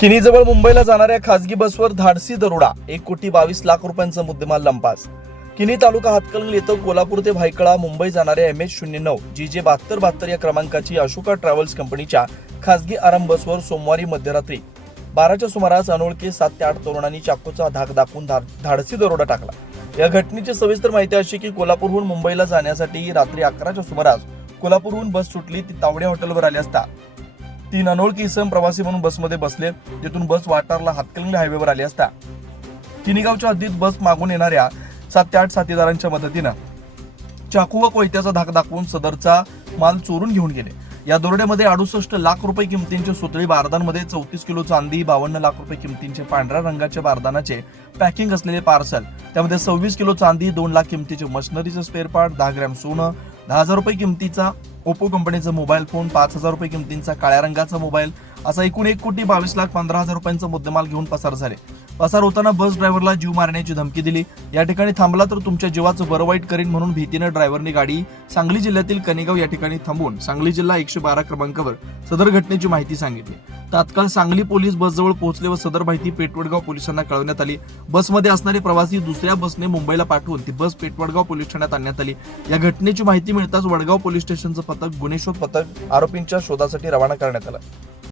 किनीजवळ मुंबईला जाणाऱ्या खासगी बसवर धाडसी दरोडा 1,22,00,000 रुपयांचा मुद्देमाल लंपास। किनी तालुका हातकणंगले येथे कोल्हापूर ते भायखळा मुंबई जाणाऱ्या MH09 GJ 7272 या क्रमांकाची अशोका ट्रॅव्हल्स कंपनीच्या खासगी आराम बसवर सोमवारी मध्यरात्री 12च्या सुमारास अनोळखी 7 ते 8 तरुणांनी चाकूचा धाक दाखवून धाडसी दरोडा टाकला। या घटनेची सविस्तर माहिती अशी की कोल्हापूरहून मुंबईला जाण्यासाठी रात्री 11च्या सुमारास कोल्हापूरहून बस सुटली। ती तावडे हॉटेलवर आली असता 3 अनोळखी इसम प्रवासी म्हणून बसमध्ये बसले। तिथून बस वाटारला हातकणंगले हायवेवर आली असता किनीगावच्या हद्दीत बस मागून येणाऱ्या 7 ते 8 साथीदारांच्या मदतीनं चाकू व कोयत्याचा धाक दाखवून सदरचा माल चोरून घेऊन गेले। या दरोड्यामध्ये 68 लाख रुपये किमतींचे सुतळी बारदानमध्ये 34 किलो चांदी, 52 लाख रुपये किमतींचे पांढऱ्या रंगाच्या बारदानाचे पॅकिंग असलेले पार्सल, त्यामध्ये 26 किलो चांदी, 2 लाख किमतीचे मशिनरीचे स्पेअर पार्ट, 10 ग्रॅम सोनं, 10,000 रुपये किमतीचा ओप्पो कंपनीचा मोबाईल फोन, 5,000 रुपये किमतींचा काळ्या रंगाचा मोबाईल असा एकूण 1,22,15,000 रुपयांचा मुद्देमाल घेऊन पसार झाले। पसार होताना बस ड्रायव्हरला जीव मारण्याची धमकी दिली। या ठिकाणी थांबला तर तुमच्या जीवाचं बरं वाईट करीन म्हणून भीतीने ड्रायव्हरने गाडी सांगली जिल्ह्यातील कनेगाव या ठिकाणी थांबवून सांगली जिल्हा 112 क्रमांकावर सदर घटनेची माहिती सांगितली। तात्काळ सांगली पोलीस बसजवळ पोहोचले व सदर माहिती पेठवडगाव पोलिसांना कळवण्यात आली। बसमध्ये असणारे प्रवासी दुसऱ्या बसने मुंबईला पाठवून ती बस पेठवडगाव पोलीस ठाण्यात आणण्यात आली। या घटनेची माहिती मिळताच वडगाव पोलीस स्टेशनचं पथक गुन्हे शोध पथक आरोपींच्या शोधासाठी रवाना करण्यात आलं।